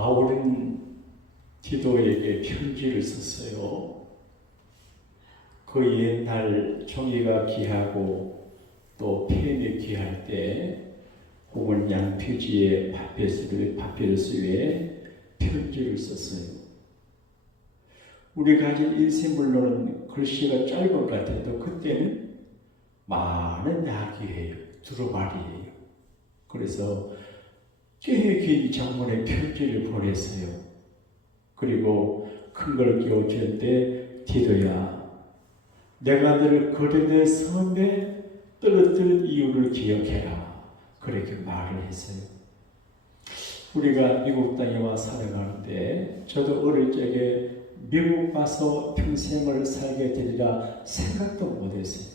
바울은 디도에게 편지를 썼어요. 그 옛날 종이가 귀하고 또 펜이 귀할 때 혹은 양표지에 파피루스 위에 편지를 썼어요. 우리가 가진 인쇄물로는 글씨가 짧은 것 같아도 그때는 많은 약이에요. 두루마리예요. 그래서 꽤 긴 장문의 편지를 보냈어요. 그리고 큰 걸 끼워주는데 디도야, 내가 너를 거듭의 섬에 떨어뜨린 이유를 기억해라. 그렇게 말을 했어요. 우리가 미국 땅에 와 살아가는데 저도 어릴 적에 미국 가서 평생을 살게 되리라 생각도 못했어요.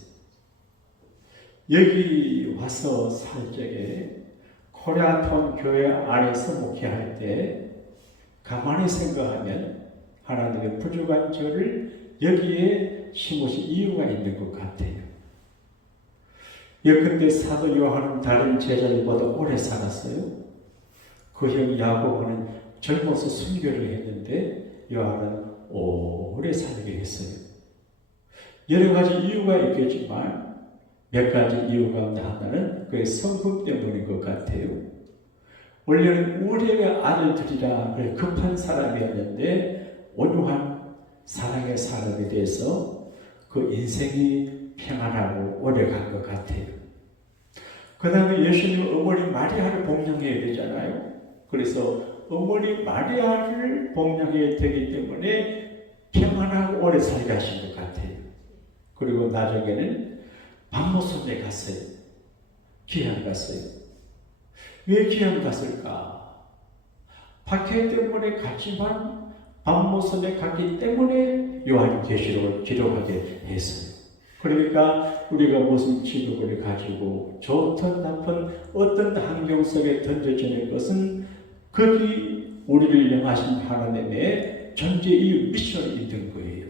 여기 와서 살 적에 코리아타운 교회 안에서 목회할 때 가만히 생각하면 하나님의 부족한 저를 여기에 심으신 이유가 있는 것 같아요. 예컨대 사도 요한은 다른 제자들보다 오래 살았어요. 그 형 야고보는 젊어서 순교를 했는데 요한은 오래 살게 했어요. 여러 가지 이유가 있겠지만 몇 가지 이유 가운데 하나는 그의 성품 때문인 것 같아요. 원래는 우리의 아들들이라 급한 사람이었는데 온유한 사랑의 사람에 대해서 그 인생이 평안하고 오래 간 것 같아요. 그 다음에 예수님 어머니 마리아를 복양해야 되잖아요. 그래서 어머니 마리아를 복양해야 되기 때문에 평안하고 오래 살게 하신 것 같아요. 그리고 나중에는 박모선에 갔어요. 귀양 갔어요. 왜 귀양 갔을까? 박해 때문에 갔지만 박모선에 갔기 때문에 요한계시록을 기록하게 했어요. 그러니까 우리가 무슨 직업을 가지고 좋든 나쁜 어떤 환경 속에 던져지는 것은 거기 우리를 영하신 하나님의 존재 이유 미션이 있는 거예요.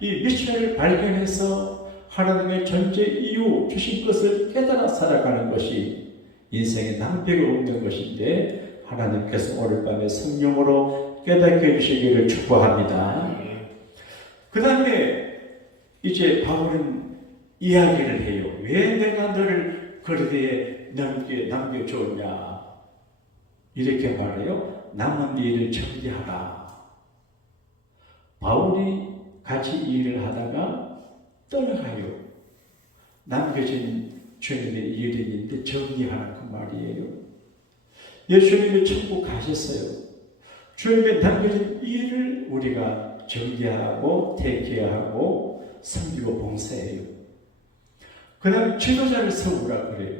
이 미션을 발견해서 하나님의 존재 이유 주신 것을 깨달아 살아가는 것이 인생의 낭비가 없는 것인데 하나님께서 오늘 밤에 성령으로 깨닫게 해주시기를 축복합니다. 그 다음에 이제 바울은 이야기를 해요. 왜 내가 너를 거리대에 남겨줬냐? 이렇게 말해요. 남은 일을 정리하라. 바울이 같이 일을 하다가 떠나가요. 남겨진 주님의 일이 있는데 정리하라 그 말이에요. 예수님이 천국 가셨어요. 주님의 남겨진 일을 우리가 정리하고 대기하고 섬기고 봉사해요. 그 다음에 지도자를 세우라 그래요.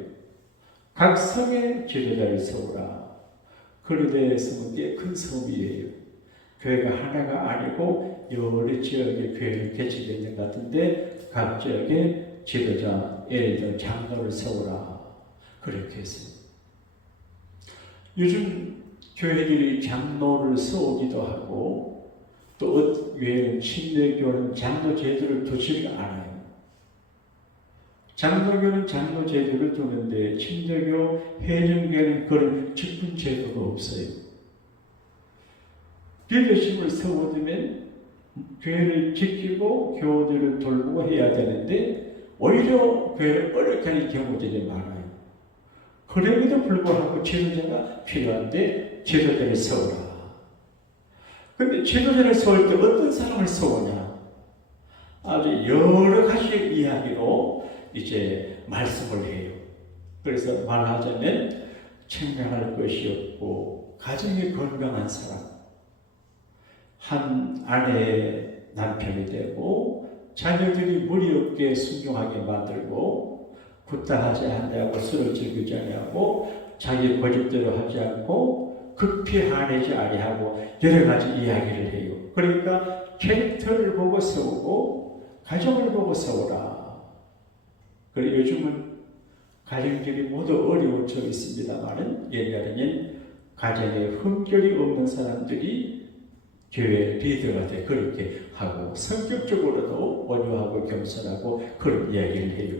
각 성에 지도자를 세우라. 거리대의 성은 꽤 큰 성이에요. 교회가 하나가 아니고 여러 지역의 교회를 개척해 있는 것 같은데 각 지역에 지도자, 예를 들어 장로를 세우라. 그렇게 했어요. 요즘 교회들이 장로를 세우기도 하고 또 외에는 침례교는 장로 제도를 두지 않아요. 장로교는 장로 제도를 두는데 침례교, 회중교는 그런 직분 제도가 없어요. 비교심을 세워두면 교회를 지키고 교우들을 돌보고 해야 되는데 오히려 교회를 어렵게 하는 경우들이 많아요. 그럼에도 불구하고 지도자가 필요한데 지도자를 세우라. 그런데 지도자를 세울 때 어떤 사람을 세우냐? 아주 여러 가지 이야기로 이제 말씀을 해요. 그래서 말하자면 책명할 것이 없고 가정이 건강한 사람, 한 아내의 남편이 되고 자녀들이 무리 없게 순종하게 만들고 굿다하지 않냐고 술을 즐기지 않냐고 자기 고집대로 하지 않고 급히 화내지 아니하고 여러 가지 이야기를 해요. 그러니까 캐릭터를 보고 세우고 가정을 보고 세우라. 그리고 요즘은 가정들이 모두 어려워져 있습니다만은 예전에는 가정에 흠결이 없는 사람들이 교회 리더가 돼 그렇게 하고 성격적으로도 온유하고 겸손하고 그런 이야기를 해요.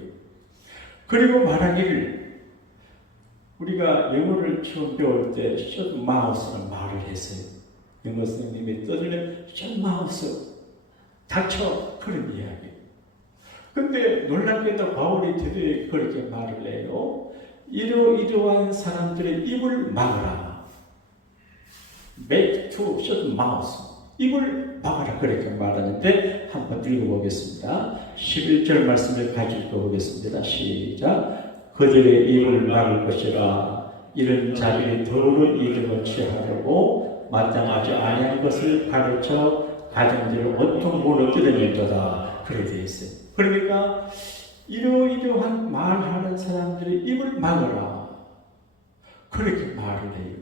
그리고 말하기를 우리가 영어를 처음 배울 때 short mouth는 말 말을 했어요. 영어 선생님이 떠들면 마우스 닥쳐 그런 이야기. 근데 놀랍게도 바울이 드디어 그렇게 말을 해요. 이러이러한 사람들의 입을 막아라. Make to shut mouth. 입을 막아라 그렇게 말하는데 한번 읽어보겠습니다. 11절 말씀을 가지고 읽어보겠습니다. 시작. 그들의 입을 막을 것이라. 이런 자들이 더러운 이름을 취하려고 마땅하지 아니한 것을 가르쳐 가정들을 온통 무너뜨리는도다. 그래 되어 있어요. 그러니까 이러이러한 말하는 사람들의 입을 막으라. 그렇게 말을 해요.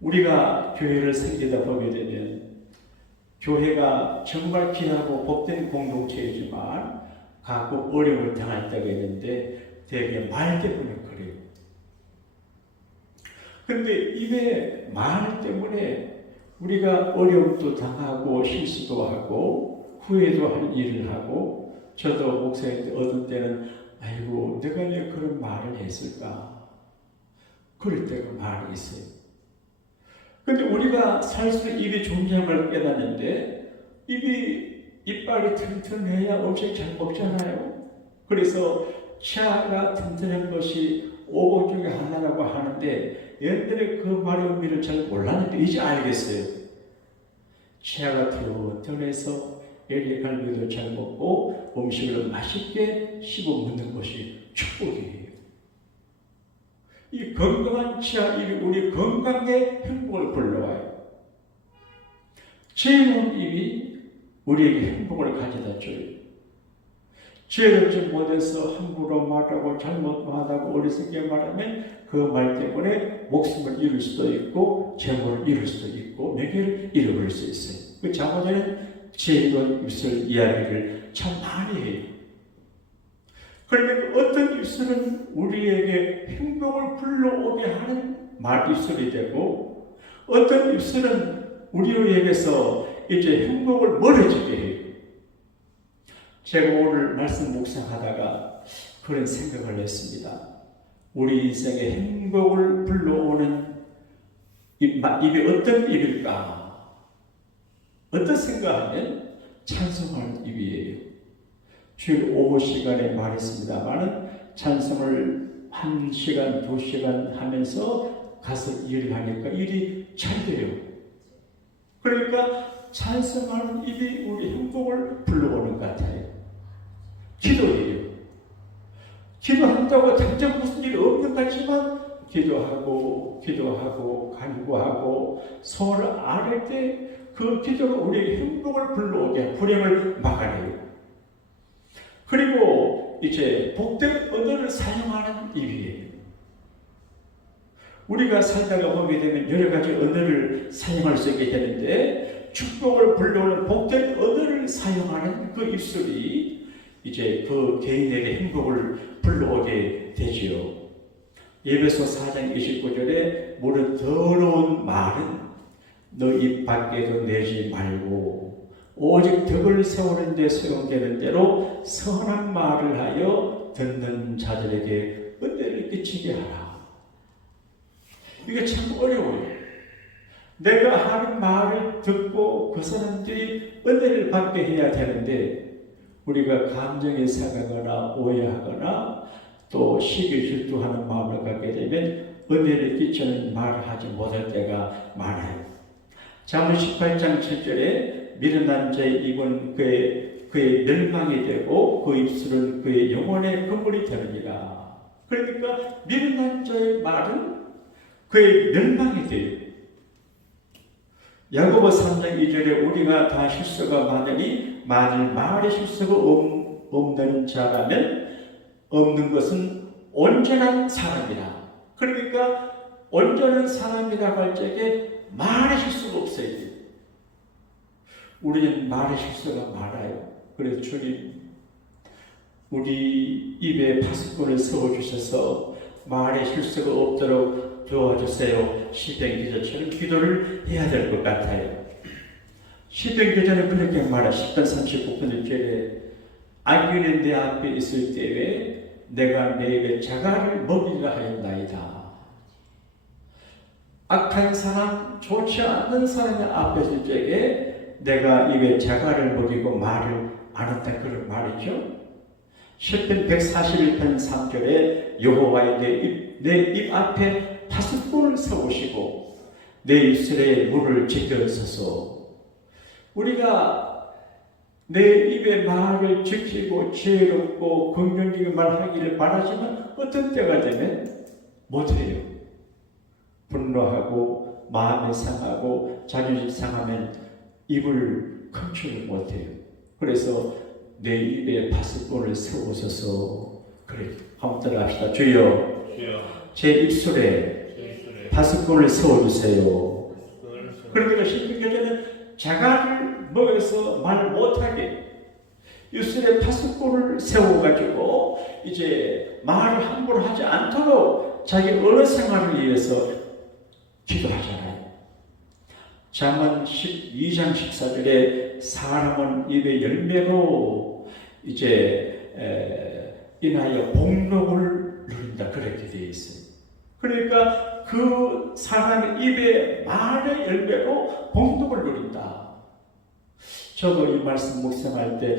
우리가 교회를 생기다 보게 되면 교회가 정말 귀하고 복된 공동체이지만 가끔 어려움을 당할 때가 있는데 대개 말 때문에 그래요. 근데 입에 말 때문에 우리가 어려움도 당하고 실수도 하고 후회도 할 일을 하고 저도 목사님 어떤 때는 아이고 내가 왜 그런 말을 했을까 그럴 때가 많이 있어요. 근데 우리가 살수록 입이 존재함을 깨닫는데 이빨이 튼튼해야 음식 잘 먹잖아요. 그래서 치아가 튼튼한 것이 오복 중에 하나라고 하는데 옛날에 그 말의 의미를 잘 몰랐는데 이제 알겠어요. 치아가 튼튼해서 애기 갈비도 잘 먹고 음식을 맛있게 씹어 먹는 것이 축복이에요. 이 건강한 치아 입이 우리 건강에 행복을 불러와요. 죄는 입이 우리에게 행복을 가져다 줘요. 죄를 좀 못해서 함부로 말하고 잘못 말하고 어리석게 말하면 그 말 때문에 목숨을 잃을 수도 있고 재물을 잃을 수도 있고 명예를 잃어버릴 수 있어요. 그 자고자는 죄의 입술 이야기를 참 많이 해요. 그러니까 어떤 입술은 우리에게 행복을 불러오게 하는 말 입술이 되고 어떤 입술은 우리에게서 이제 행복을 멀어지게 해요. 제가 오늘 말씀 묵상하다가 그런 생각을 했습니다. 우리 인생에 행복을 불러오는 입이 어떤 입일까? 어떤 생각하면 찬송하는 입이에요. 주일 오후 시간에 말했습니다만은 찬송을 1시간, 2시간 하면서 가서 일을 하니까 일이 잘 돼요. 그러니까 찬송하는 입이 우리 행복을 불러오는 것 같아요. 기도예요. 기도한다고 당장 무슨 일이 없는 것 같지만 기도하고 간구하고 소원을 아뢰 때 그 기도가 우리의 행복을 불러오게 불행을 막아내요. 그리고 이제 복된 언어를 사용하는 입이에요. 우리가 살다가 보게 되면 여러 가지 언어를 사용할 수 있게 되는데 축복을 불러오는 복된 언어를 사용하는 그 입술이 이제 그 개인에게 행복을 불러오게 되지요. 에베소 4장 29절에 모든 더러운 말은 너 입 밖에도 내지 말고 오직 덕을 세우는 데 사용되는 대로 선한 말을 하여 듣는 자들에게 은혜를 끼치게 하라. 이게 참 어려워요. 내가 하는 말을 듣고 그 사람들이 은혜를 받게 해야 되는데 우리가 감정에 상하거나 오해하거나 또 시기 질투하는 마음을 갖게 되면 은혜를 끼치는 말을 하지 못할 때가 많아요. 잠언 18장 7절에 미련한 자의 입은 그의 멸망이 되고 그 입술은 그의 영혼의 건물이 되느니라. 그러니까 미련한 자의 말은 그의 멸망이 돼요. 야고보 3장 2절에 우리가 다 실수가 많으니 만일 말에 실수가 없는 자라면 없는 것은 온전한 사람이라. 그러니까 온전한 사람이라고 할 적에 말에 실수가 없어야 돼요. 우리는 말에 실수가 많아요. 그래서 주님 우리 입에 파수꾼을 세워주셔서 말에 실수가 없도록 도와주세요. 시편기도처럼 기도를 해야 될 것 같아요. 시편기도는 그렇게 말해. 10편 39편 1절에 악인은 내 앞에 있을 때에 내가 내 입에 자갈을 먹이라 하였나이다. 악한 사람, 좋지 않는 사람이 앞에 있을 적에 내가 입에 자갈을 먹이고 말을 안 한다 그런 말이죠. 시편 141편 3절에 여호와의 내 입 앞에 파수꾼을 세우시고 내 입술에 문을 지켜서서 우리가 내 입의 말을 지키고 지혜롭고 긍정적인 말하기를 바라지만 어떤 때가 되면 못해요. 분노하고 마음이 상하고 자존심 상하면 입을 컨트롤 못해요. 그래서 내 입에 파수꾼을 세우소서. 그래, 한번 따라합시다. 주여, 제 입술에 파수꾼을 세워주세요. 그러니까 신명기에는 자갈을 먹여서 말 못하게 입술에 파수꾼을 세워가지고 이제 말을 함부로 하지 않도록 자기 언어 생활을 위해서 기도하잖아요. 잠언 12장 14절에 사람은 입의 열매로 이제 인하여 복록을 누린다 그렇게 되어 있어요. 그러니까 그 사람의 입의 말의 열매로 복록을 누린다. 저도 이 말씀 묵상할 때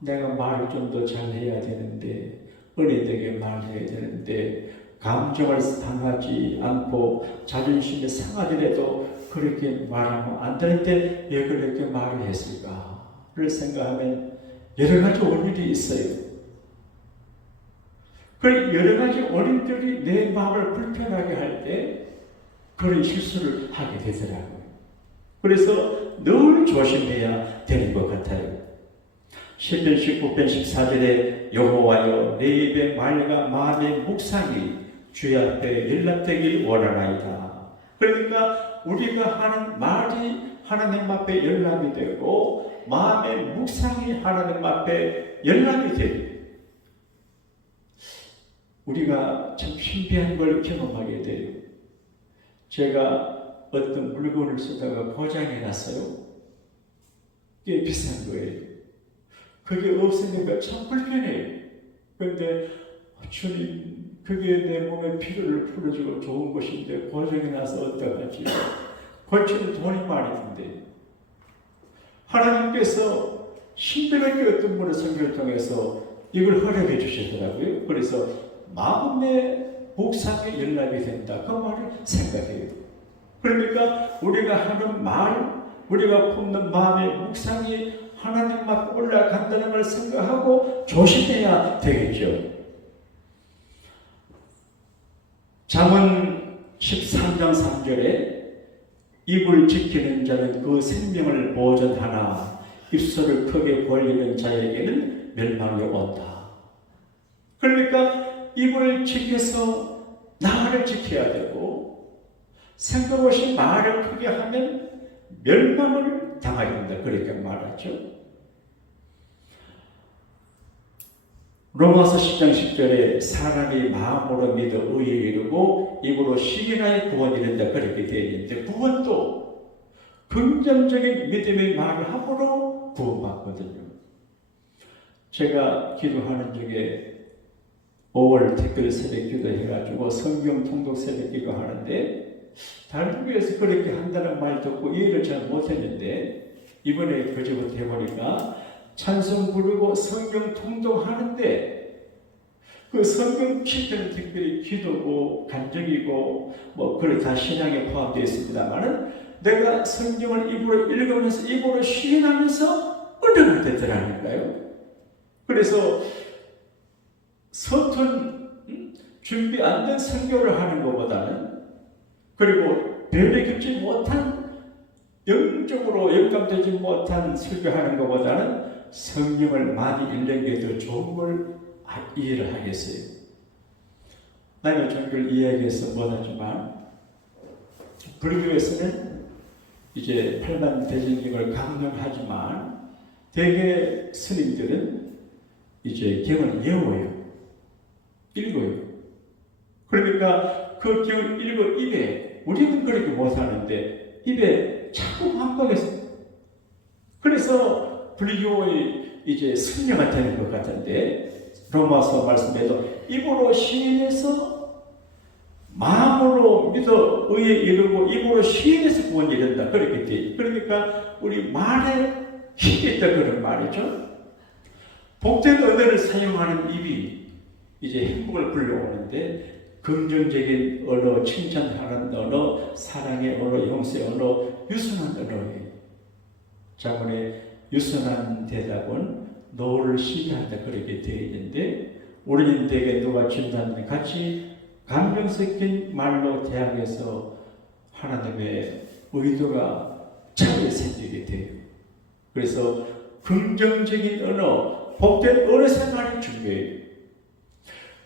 내가 말을 좀 더 잘해야 되는데 은혜되게 말해야 되는데 감정을 상하지 않고 자존심이 상하더라도 그렇게 말하면 안 되는데 왜 그렇게 말을 했을까를 생각하면 여러 가지 원인이 있어요. 그 여러 가지 원인들이 내 마음을 불편하게 할 때 그런 실수를 하게 되더라고요. 그래서 늘 조심해야 되는 것 같아요. 시편 19편 14절에 여호와여 내 입의 말과 마음의 묵상이 주의 앞에 연락되길 원하나이다. 그러니까 우리가 하는 말이 하나님 앞에 연락이 되고 마음의 묵상이 하나님 앞에 연락이 돼요. 우리가 참 신비한 걸 경험하게 돼요. 제가 어떤 물건을 쓰다가 고장이 났어요. 꽤 비싼 거예요. 그게 없으니까 참 불편해요. 그런데 주님 그게 내 몸의 피로를 풀어주고 좋은 것인데 고장이 나서 어떡하지? 고치는 돈이 많이 든대. 하나님께서 신비롭게 어떤 분의 성경을 통해서 이걸 허락해 주시더라고요. 그래서 마음의 묵상에 연락이 된다. 그 말을 생각해요. 그러니까 우리가 하는 말, 우리가 품는 마음의 묵상이 하나님 앞에 올라간다는 걸 생각하고 조심해야 되겠죠. 잠언 13장 3절에 입을 지키는 자는 그 생명을 보존하나 입술을 크게 벌리는 자에게는 멸망이 온다. 그러니까 입을 지켜서 나를 지켜야 되고 생각 없이 말을 크게 하면 멸망을 당하게 된다. 그렇게 말하죠. 로마서 10장 10절에 사람이 마음으로 믿어 의에 이르고 입으로 시인하여 구원이 이른다 그렇게 되어 있는데 구원도 긍정적인 믿음의 말을 함으로 구원받거든요. 제가 기도하는 중에 5월 특별 새벽 기도 해가지고 성경 통독 새벽 기도 하는데 다른 교회에서 그렇게 한다는 말 듣고 이해를 잘 못했는데 이번에 그저부터 해보니까 찬송 부르고 성경 통독하는데 그 성경 시편은 특별히 기도고 간증이고 뭐 그걸 다 신앙에 포함되어 있습니다만은 내가 성경을 입으로 읽으면서 입으로 시인하면서 은혜가 되더라니까요. 그래서 서툰 준비 안 된 설교를 하는 것보다는 그리고 별에 깊지 못한 영적으로 영감되지 못한 설교하는 것보다는 성경을 많이 읽는 게 더 좋은 걸 이해를 하겠어요. 나는 종교를 이야기해서 못하지만 불교에서는 이제 8만 대전경을 강론하지만 대개 스님들은 이제 경을 외워요. 읽어요. 그러니까 그 경을 읽어 입에 우리는 그렇게 못하는데 입에 자꾸 함박해서 그래서 불교의 이제 승려가 되는 것 같은데 로마서 말씀에도 입으로 시인해서 마음으로 믿어 의에 이르고 입으로 시인해서 구원에 이른다. 그렇게 돼. 그러니까 우리 말에 힘이 있다 그런 말이죠. 복된 언어를 사용하는 입이 이제 행복을 불러오는데 긍정적인 언어, 칭찬하는 언어, 사랑의 언어, 용서의 언어, 유순한 언어예요. 자문에 유순한 대답은 노를 시기한다 그렇게 되어 있는데 우리는 대개 누가 진단을 같이 감정 섞인 말로 대항해서 하나님의 의도가 차이가 생기게 돼요. 그래서 긍정적인 언어, 복된 언어 생활이 중요해요.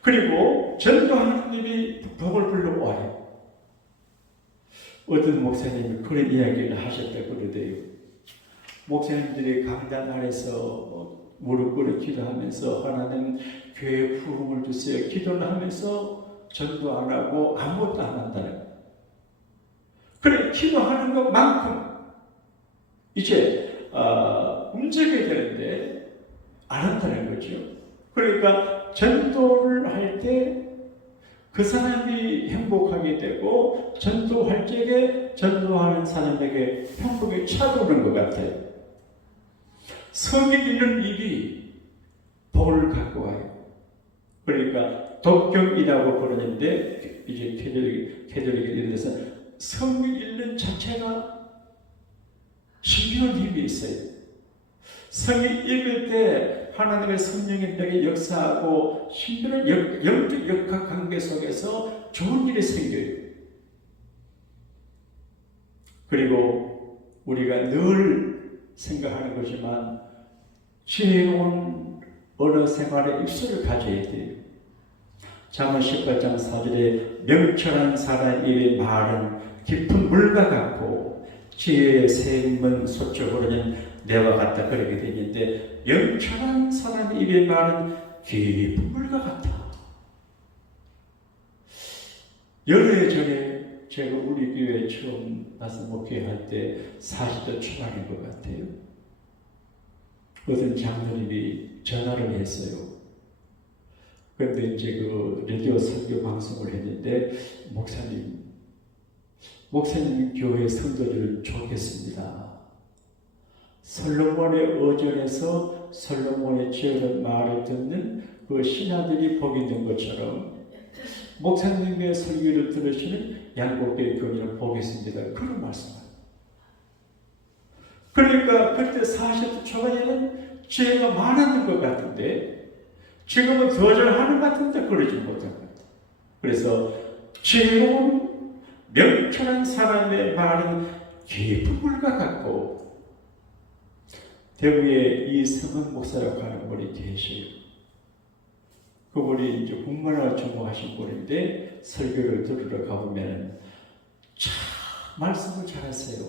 그리고 전도하는 일이 복을 불러와요. 어떤 목사님이 그런 이야기를 하셨다 그러대요. 목사님들이 강단 아래서 무릎 꿇어 기도하면서 하나님 교회 부흥을 주세요. 기도를 하면서 전도 안 하고 아무것도 안 한다는 거예요. 그래 기도하는 것만큼 이제 움직여야 되는데 안 한다는 거죠. 그러니까 전도를 할 때 그 사람이 행복하게 되고 전도할 적에 전도하는 사람에게 행복이 찾아오는 것 같아요. 성이 있는 일이 복을 갖고 와요. 그러니까 독경이라고 부르는데 이제 캐톨릭에 대해서 성이 있는 자체가 신비한 힘이 있어요. 성이 읽을 때 하나님의 성령이 내게 역사하고 신비한 영적 역학 관계 속에서 좋은 일이 생겨요. 그리고 우리가 늘 생각하는 거지만 지혜로운 언어 생활의 입술을 가져야 돼요. 잠언 18장 4절에 명철한 사람의 입의 말은 깊은 물과 같고 지혜의 샘은 솟구르는 내와 같다 그렇게 되어 있는데 명철한 사람의 입의 말은 깊은 물과 같다. 여러 해 전에 제가 우리 교회 처음 와서 목회할 때 40대 초반인 것 같아요. 어떤 장로님이 전화를 했어요. 그런데 이제 그 라디오 설교 방송을 했는데 목사님 교회 성도들을 좋겠습니다. 솔로몬의 어전에서 솔로몬의 지어낸 말을 듣는 그 신하들이 복이 있는 것처럼 목사님의 설교를 들으시는 양곡교회 교인을 보겠습니다. 그런 말씀을. 그러니까 그때 40대 초반에는 지혜가 많았는 것 같은데 지금은 더 잘하는 것 같은데 그러지 못한 것 같아요. 그래서 지혜로운 명철한 사람의 말은 깊은 물과 같고 대구에 이승은 목사라고 하는 분이 계셔요. 그분이 이제 국문화를 전공하신 분인데 설교를 들으러 가보면 참 말씀을 잘하세요.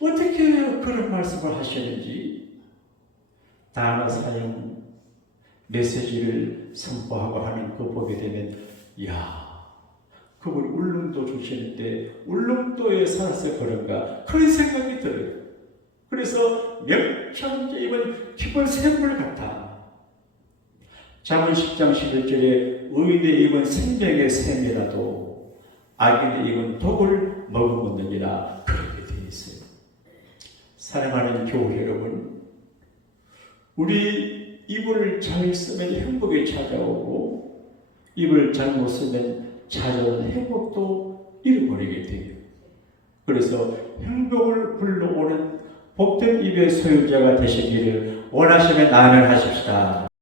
어떻게 그런 말씀을 하시는지 단어 사용, 메시지를 선포하고 하는 거 보게 되면 그분이 울릉도 주시는데 울릉도에 살아서 그런가 그런 생각이 들어요. 그래서 명철한 깊은 샘물 같아. 잠언 10장 11절에 의인의 입은 생명의 샘이라도 악인의 입은 독을 머금느니라 그렇게 되어 있어요. 사랑하는 교우 여러분, 우리 입을 잘 쓰면 행복이 찾아오고 입을 잘못 쓰면 찾아오는 행복도 잃어버리게 돼요. 그래서 행복을 불러오는 복된 입의 소유자가 되시기를 원하시면 아멘 하십시다.